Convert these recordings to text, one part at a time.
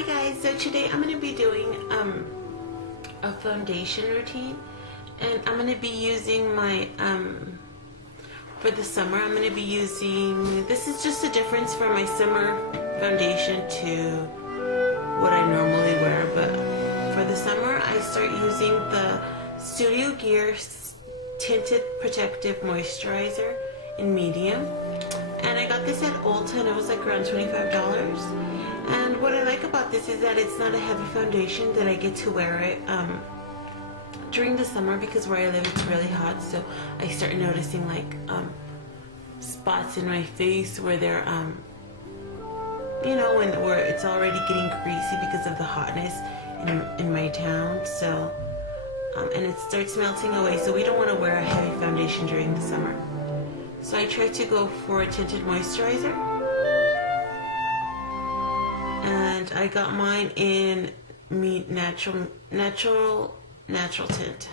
Hi guys, so today I'm going to be doing a foundation routine, and I'm going to be using my for the summer I'm going to be using, this is just a difference for my summer foundation to what I normally wear, but for the summer I start using the Studio Gear Tinted Protective Moisturizer in medium, and I got this at Ulta and it was like around $25. And what I like about this is that it's not a heavy foundation, that I get to wear it during the summer, because where I live it's really hot, so I start noticing like spots in my face where they're you know, where it's already getting greasy because of the hotness in my town. So and it starts melting away, so we don't want to wear a heavy foundation during the summer. So I try to go for a tinted moisturizer, and I got mine in natural tint.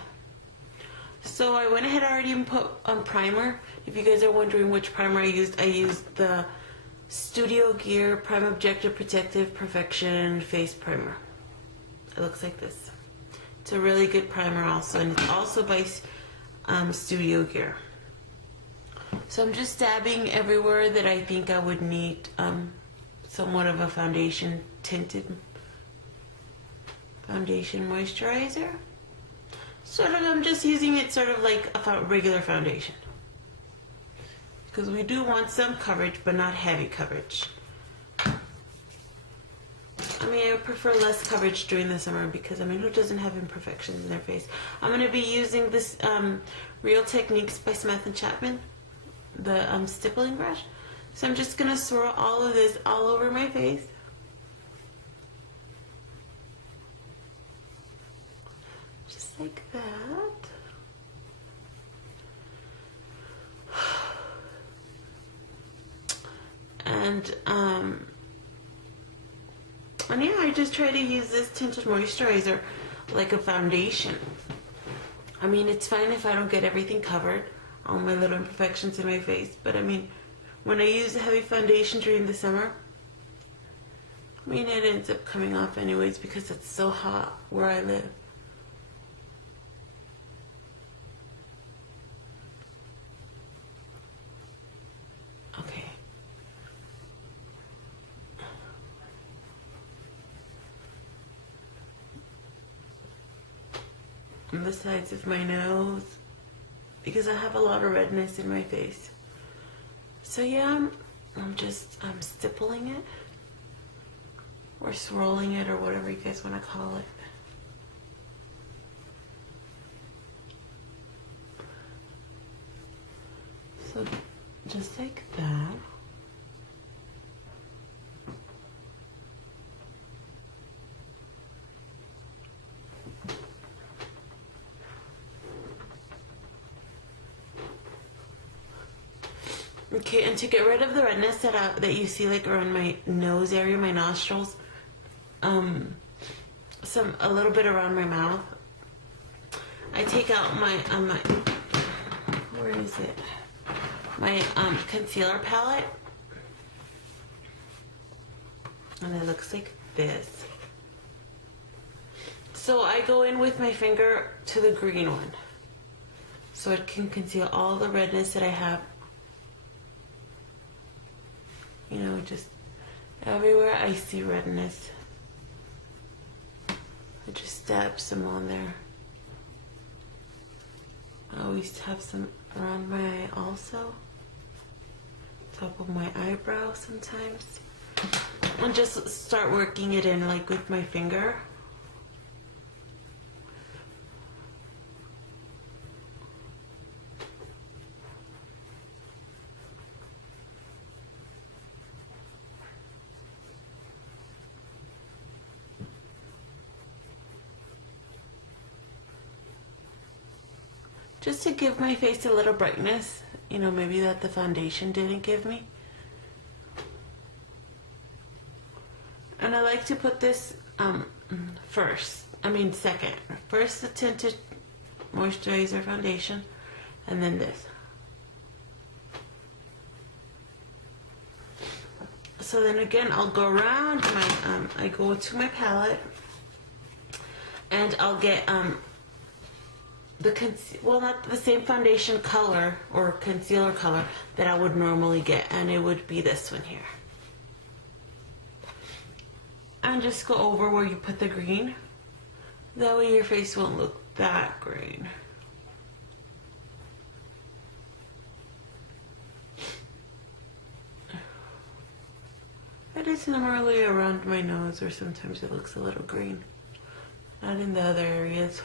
So I went ahead already and put on primer. If you guys are wondering which primer I used the Studio Gear Prime Objective Protective Perfection Face Primer. It looks like this. It's a really good primer also, and it's also by Studio Gear. So I'm just dabbing everywhere that I think I would need somewhat of a foundation, tinted foundation moisturizer. Sort of, I'm just using it sort of like a regular foundation, because we do want some coverage but not heavy coverage. I mean, I prefer less coverage during the summer because, I mean, who doesn't have imperfections in their face? I'm going to be using this Real Techniques by Smith & Chapman, the stippling brush. So I'm just going to swirl all of this all over my face. Just like that. And yeah, I just try to use this tinted moisturizer like a foundation. I mean, it's fine if I don't get everything covered, all my little imperfections in my face, but I mean, when I use a heavy foundation during the summer, I mean, it ends up coming off anyways because it's so hot where I live. Okay. On the sides of my nose, because I have a lot of redness in my face. So yeah, I'm stippling it, or swirling it, or whatever you guys want to call it. So just like that. Okay, and to get rid of the redness that you see like around my nose area, my nostrils, a little bit around my mouth, I take out my where is it? My concealer palette, and it looks like this. So I go in with my finger to the green one, so it can conceal all the redness that I have. You know, just everywhere I see redness, I just dab some on there. I always have some around my eye also, top of my eyebrow sometimes, and just start working it in like with my finger. Just to give my face a little brightness, you know, maybe that the foundation didn't give me. And I like to put this second. First the tinted moisturizer foundation, and then this. So then again, I'll go around my, I go to my palette, and I'll get not the same foundation color or concealer color that I would normally get, and it would be this one here. And just go over where you put the green. That way your face won't look that green. It is normally around my nose, or sometimes it looks a little green. Not in the other areas.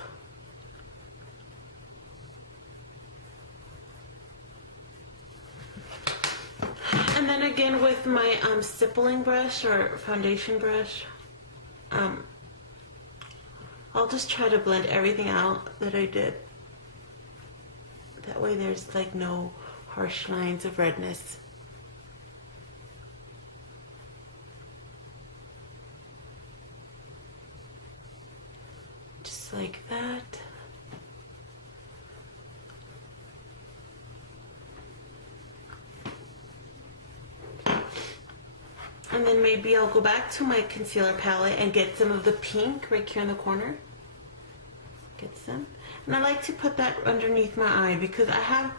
And then again with my stippling brush or foundation brush, I'll just try to blend everything out that I did. That way there's like no harsh lines of redness. Just like that. And then maybe I'll go back to my concealer palette and get some of the pink right here in the corner. Get some. And I like to put that underneath my eye because I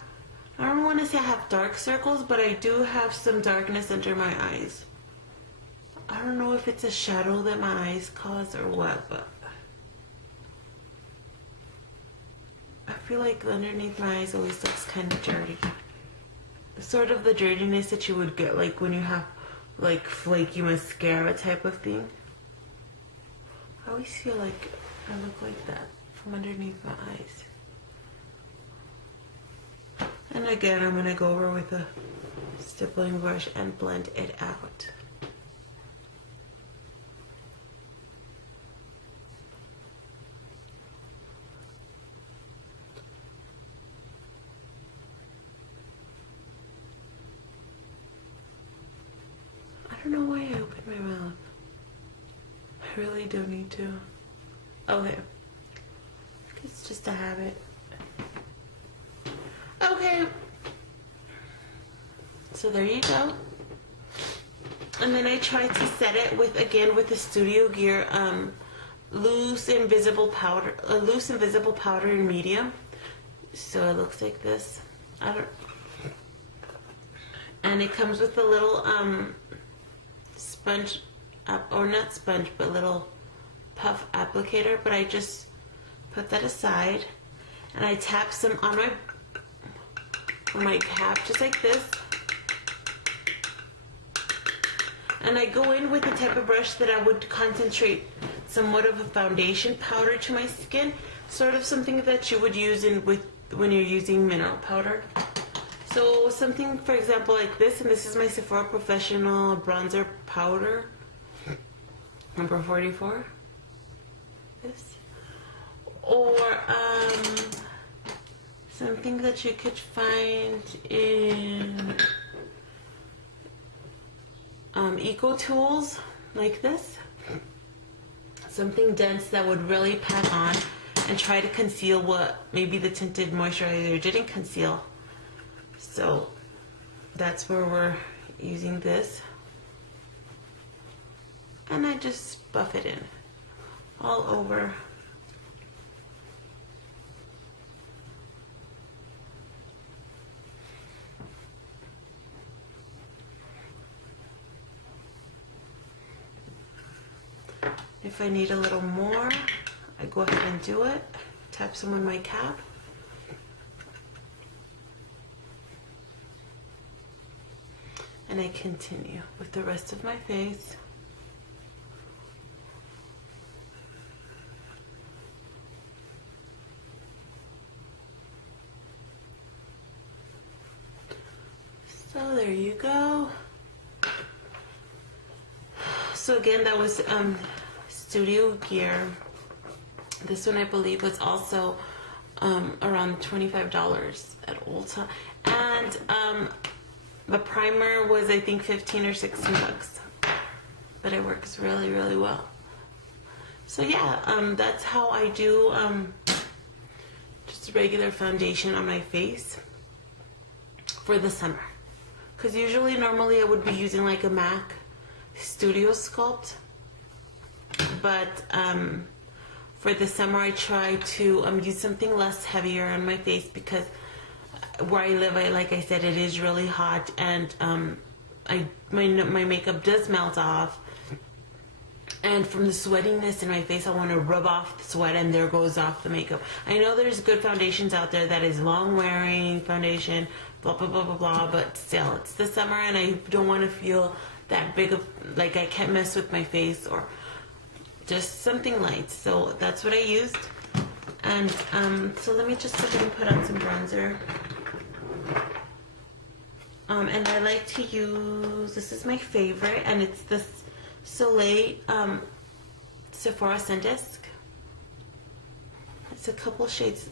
don't want to say I have dark circles, but I do have some darkness under my eyes. I don't know if it's a shadow that my eyes cause or what, but I feel like underneath my eyes always looks kind of dirty. Sort of the dirtiness that you would get like when you have like flaky mascara type of thing. I always feel like I look like that from underneath my eyes. And again, I'm going to go over with a stippling brush and blend it out. I don't know why I opened my mouth. I really don't need to. Okay. It's just a habit. Okay. So there you go. And then I tried to set it with, again, with the Studio Gear loose invisible powder in medium. So it looks like this. And it comes with a little sponge, or not sponge, but little puff applicator. But I just put that aside, and I tap some on my cap, just like this. And I go in with the type of brush that I would concentrate somewhat of a foundation powder to my skin, sort of something that you would use when you're using mineral powder. So something, for example, like this, and this is my Sephora Professional Bronzer Powder, number 44. This. Or something that you could find in Eco Tools, like this. Something dense that would really pack on and try to conceal what maybe the tinted moisturizer didn't conceal. So that's where we're using this. And I just buff it in all over. If I need a little more, I go ahead and do it. Tap some on my cap. And I continue with the rest of my face. So there you go. So again, that was Studio Gear. This one I believe was also around $25 at Ulta. And the primer was, I think, 15 or 16 bucks. But it works really, really well. So yeah, that's how I do just regular foundation on my face for the summer. Because normally I would be using like a MAC Studio Sculpt, but for the summer I try to use something less heavier on my face, because where I live, like I said, it is really hot, and my makeup does melt off, and from the sweatiness in my face, I want to rub off the sweat, and there goes off the makeup. I know there's good foundations out there that is long wearing foundation, blah blah blah blah blah, but still, it's the summer, and I don't want to feel that big of, like I can't mess with my face, or just something light. So that's what I used. And so let me just go ahead and put on some bronzer. And I like to use, this is my favorite, and it's this Soleil Sephora Sun Disc. It's a couple shades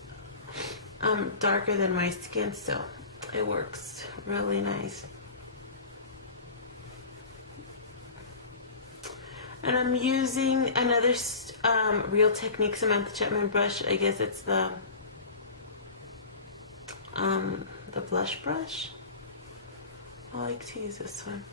darker than my skin, so it works really nice. And I'm using another Real Technique Samantha Chapman brush. I guess it's the blush brush. I like to use this one.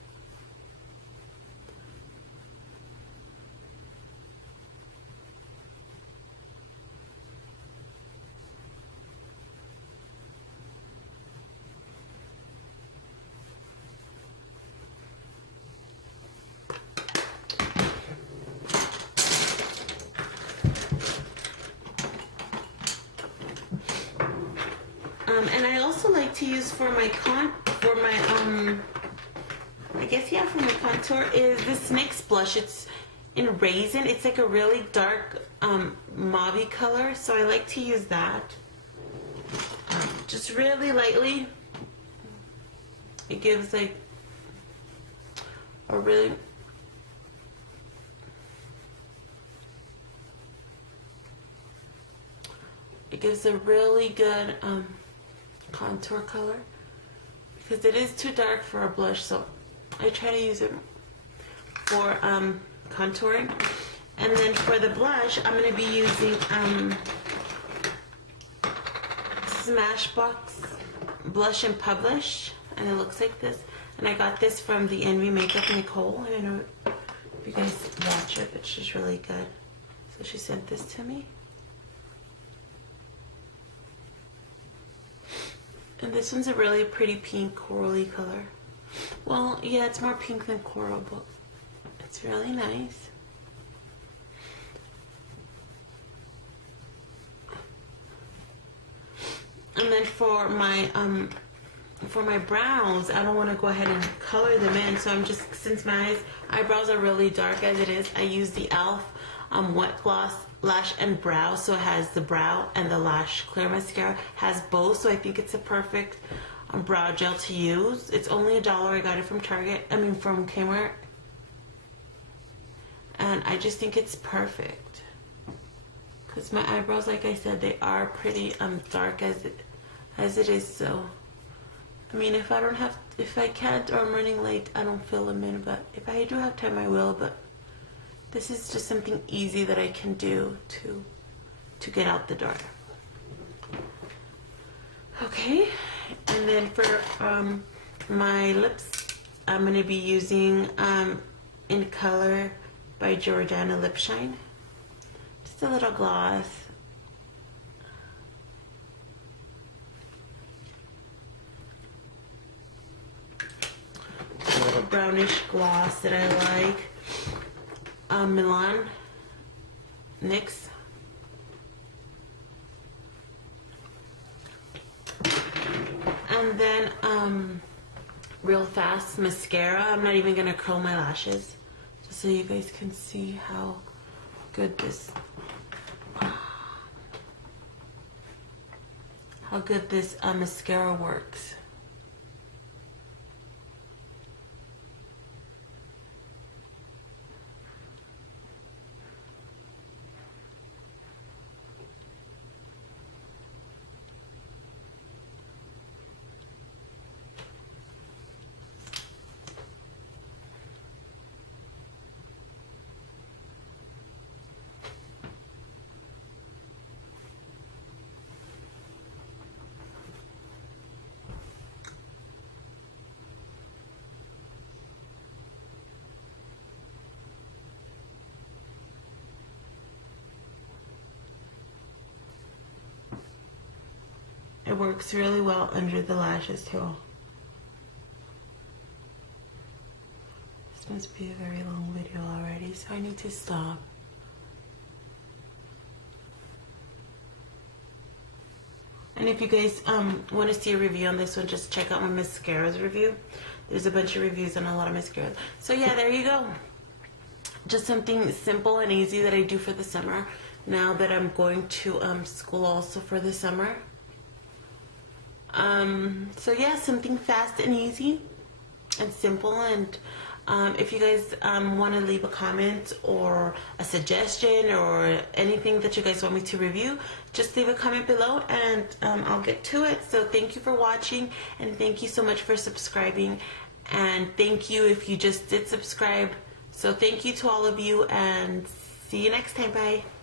And I also like to use for my for my contour is this NYX blush. It's in Raisin. It's like a really dark mauve color, so I like to use that. Just really lightly. It gives like a really good contour color, because it is too dark for a blush, so I try to use it for contouring. And then for the blush, I'm going to be using Smashbox Blush and Publish, and it looks like this. And I got this from the Envy Makeup Nicole. I don't know if you guys watch it, but she's really good. So she sent this to me. And this one's a really pretty pink corally color. Well, yeah, it's more pink than coral, but it's really nice. And then for my brows, I don't want to go ahead and color them in, so I'm just, since my eyebrows are really dark as it is, I use the e.l.f. Wet Gloss Lash and Brow. So it has the brow and the lash clear mascara, has both, so I think it's a perfect brow gel to use. It's only $1. I got it from from Kmart, and I just think it's perfect, because my eyebrows, like I said, they are pretty dark as it is. So I mean, if I can't, or I'm running late, I don't fill them in, but if I do have time, I will. But this is just something easy that I can do to get out the door. Okay, and then for my lips, I'm going to be using In Color by Jordana Lip Shine. Just a little gloss. A little brownish gloss that I like. Milan NYX. And then Real Fast mascara. I'm not even gonna curl my lashes, just so you guys can see how good this mascara works. It works really well under the lashes too. This must be a very long video already, so I need to stop. And if you guys want to see a review on this one, just check out my mascaras review. There's a bunch of reviews on a lot of mascaras. So yeah, there you go. Just something simple and easy that I do for the summer. Now that I'm going to school also for the summer. So yeah, something fast and easy and simple. And if you guys want to leave a comment or a suggestion or anything that you guys want me to review, just leave a comment below and I'll get to it. So thank you for watching, and thank you so much for subscribing, and thank you if you just did subscribe. So thank you to all of you, and see you next time. Bye.